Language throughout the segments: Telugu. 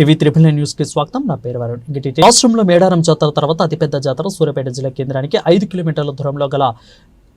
టీవీ త్రిపుల్ నైన్ న్యూస్కి స్వాగతం. నా పేరు వరుణ్. ఇంకటి రాష్ట్రంలో మేడారం జాతర తర్వాత అతిపెద్ద జాతర సూర్యాపేట జిల్లా కేంద్రానికి ఐదు కిలోమీటర్ల దూరంలో గల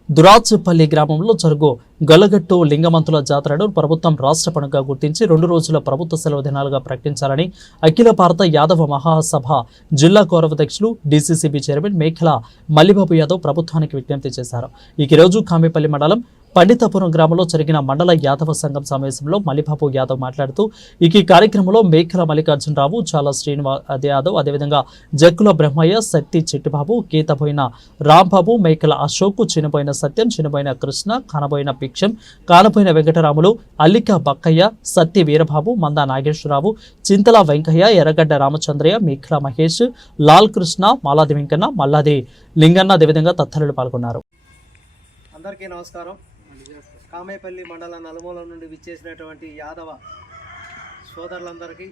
దురాచుపల్లి గ్రామంలో జరుగు గొల్లగట్టు లింగమంతుల జాతరను ప్రభుత్వం రాష్ట్ర పండుగ గుర్తించి రెండు రోజుల ప్రభుత్వ సెలవు దినాలుగా ప్రకటించాలని అఖిల భారత యాదవ మహాసభ జిల్లా గౌరవాధ్యక్షులు డీసీసీబీ చైర్మన్ మేఖల మల్లిబాబు యాదవ్ ప్రభుత్వానికి విజ్ఞప్తి చేశారు. ఈ రోజు కామేపల్లి మండలం పండితపురం గ్రామంలో జరిగిన మండల యాదవ సంఘం సమావేశంలో మలిబాబు యాదవ్ మాట్లాడుతూ ఈ కార్యక్రమంలో మేకల మల్లికార్జునరావు చాలా శ్రీనివాస్ యాదవ్ అదేవిధంగా జక్కుల బ్రహ్మయ్య సత్తి చిట్టిబాబు గీతపోయిన రాంబాబు మేకల అశోక్ చిన్నపోయిన సత్యం చిన్నపోయిన కృష్ణ కానబోయిన భిక్షం కానపోయిన వెంకటరాములు అల్లిక బక్కయ్య సత్తి వీరబాబు మంద నాగేశ్వరరావు చింతల వెంకయ్య ఎర్రగడ్డ రామచంద్రయ్య మేకల మహేష్ లాల్ కృష్ణ మాలాది వెంకన్న మల్లాది లింగన్న అదేవిధంగా తత్తరులు పాల్గొన్నారు. అందరికీ నమస్కారం. కామేపల్లి మండల నలుమూల నుండి విచ్చేసినటువంటి యాదవ సోదరులందరికీ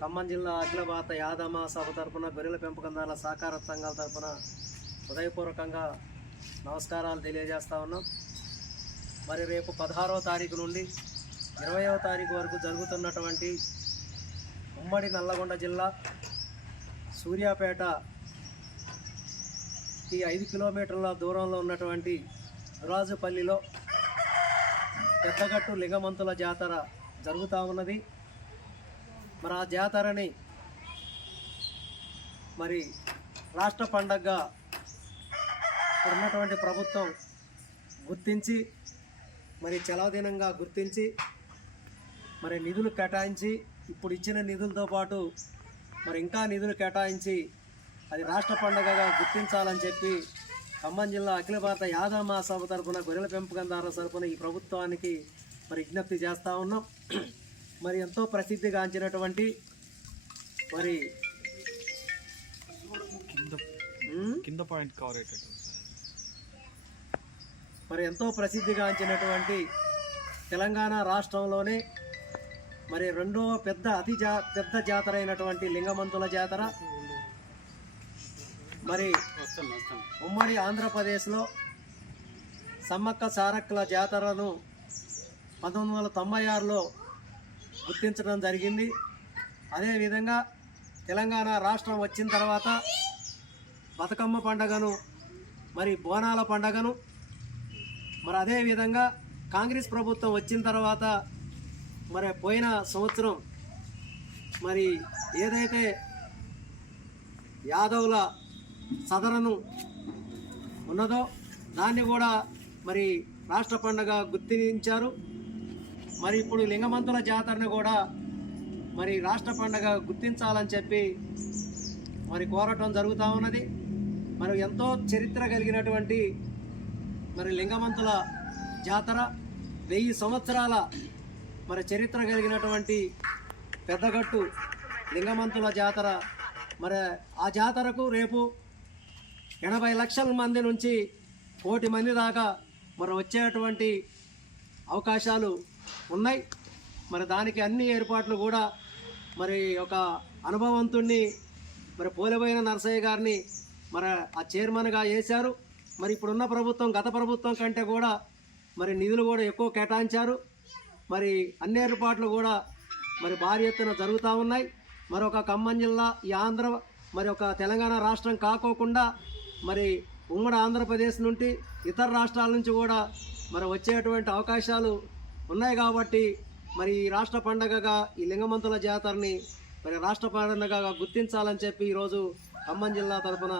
ఖమ్మం జిల్లా అఖిల భారత యాదవ సభ తరపున గొర్రెల పెంపకందారుల సహకార సంఘాల తరపున హృదయపూర్వకంగా నమస్కారాలు తెలియజేస్తా ఉన్నాం. మరి రేపు పదహారవ తారీఖు నుండి ఇరవయవ తారీఖు వరకు జరుగుతున్నటువంటి ఉమ్మడి నల్లగొండ జిల్లా సూర్యాపేట ఈ ఐదు కిలోమీటర్ల దూరంలో ఉన్నటువంటి రాజుపల్లిలో పెద్దగట్టు లింగమంతుల జాతర జరుగుతూ ఉన్నది. మరి ఆ జాతరని మరి రాష్ట్ర పండగగా ఉన్నటువంటి ప్రభుత్వం గుర్తించి మరి చలవదినంగా గుర్తించి మరి నిధులు కేటాయించి ఇప్పుడు ఇచ్చిన నిధులతో పాటు మరి ఇంకా నిధులు కేటాయించి అది రాష్ట్ర పండగగా గుర్తించాలని చెప్పి ఖమ్మం జిల్లా అఖిల భారత యాదవ మహాసభ తరపున గొర్రెల పెంపకందారుల తరపున ఈ ప్రభుత్వానికి మరి విజ్ఞప్తి చేస్తూ ఉన్నాం. మరి ఎంతో ప్రసిద్ధిగాంచినటువంటి మరి కింద పాయింట్ కవర్ మరి ఎంతో ప్రసిద్ధిగాంచినటువంటి తెలంగాణ రాష్ట్రంలోనే మరి రెండో పెద్ద అతి జా పెద్ద జాతర అయినటువంటి లింగమంతుల జాతర మరి ఉమ్మడి ఆంధ్రప్రదేశ్లో సమ్మక్క సారక్కల జాతరను పంతొమ్మిది వందల తొంభై ఆరులో గుర్తించడం జరిగింది. అదేవిధంగా తెలంగాణ రాష్ట్రం వచ్చిన తర్వాత బతుకమ్మ పండగను మరి బోనాల పండగను మరి అదేవిధంగా కాంగ్రెస్ ప్రభుత్వం వచ్చిన తర్వాత మరి పోయిన సంవత్సరం మరి ఏదైతే యాదవుల సదరను ఉన్నదో దాన్ని కూడా మరి రాష్ట్ర పండుగ గుర్తించారు. మరి ఇప్పుడు లింగమంతుల జాతరను కూడా మరి రాష్ట్ర పండుగ గుర్తించాలని చెప్పి మరి కోరటం జరుగుతూ ఉన్నది. మరి ఎంతో చరిత్ర కలిగినటువంటి మరి లింగమంతుల జాతర వెయ్యి సంవత్సరాల మరి చరిత్ర కలిగినటువంటి పెద్దగట్టు లింగమంతుల జాతర. మరి ఆ జాతరకు రేపు ఎనభై లక్షల మంది నుంచి కోటి మంది దాకా మరి వచ్చేటువంటి అవకాశాలు ఉన్నాయి. మరి దానికి అన్ని ఏర్పాట్లు కూడా మరి ఒక అనుభవంతుణ్ణి మరి పోలిపోయిన నరసయ్య గారిని మరి ఆ చైర్మన్గా వేశారు. మరి ఇప్పుడున్న ప్రభుత్వం గత ప్రభుత్వం కంటే కూడా మరి నిధులు కూడా ఎక్కువ కేటాయించారు. మరి అన్ని ఏర్పాట్లు కూడా మరి భారీ ఎత్తున జరుగుతూ ఉన్నాయి. మరొక ఖమ్మం జిల్లా ఈ ఆంధ్ర మరి ఒక తెలంగాణ రాష్ట్రం కాకోకుండా మరి ఉమ్మడి ఆంధ్రప్రదేశ్ నుండి ఇతర రాష్ట్రాల నుంచి కూడా మరి వచ్చేటువంటి అవకాశాలు ఉన్నాయి కాబట్టి మరి ఈ రాష్ట్ర పండగగా ఈ లింగమంతుల జాతరని మరి రాష్ట్ర పండగగా గుర్తించాలని చెప్పి ఈరోజు ఖమ్మం జిల్లా తరపున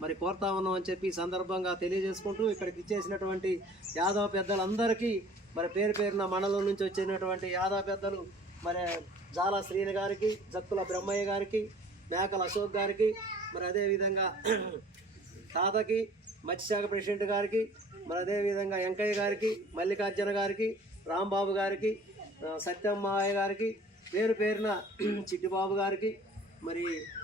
మరి కోరుతా ఉన్నాం అని చెప్పి సందర్భంగా తెలియజేసుకుంటూ ఇక్కడికి ఇచ్చేసినటువంటి యాదవ పెద్దలందరికీ మరి పేరు పేరున మండలం నుంచి వచ్చినటువంటి యాదవ పెద్దలు మరి జాల శ్రీని గారికి జక్కుల బ్రహ్మయ్య గారికి మేకల అశోక్ గారికి మరి అదేవిధంగా తాతకి మత్స్యశాఖ ప్రెసిడెంట్ గారికి మరి అదేవిధంగా వెంకయ్య గారికి మల్లికార్జున గారికి రాంబాబు గారికి ఆ, గారికి పేరు పేరున చిట్టిబాబు గారికి మరి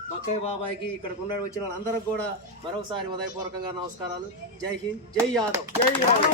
బక్కయ్య బాబాయ్కి ఇక్కడ ఉన్న వచ్చిన వాళ్ళందరికీ కూడా మరొకసారి ఉదయపూర్వకంగా నమస్కారాలు. జై హింద్ జై యాదవ్. జై యాదవ్.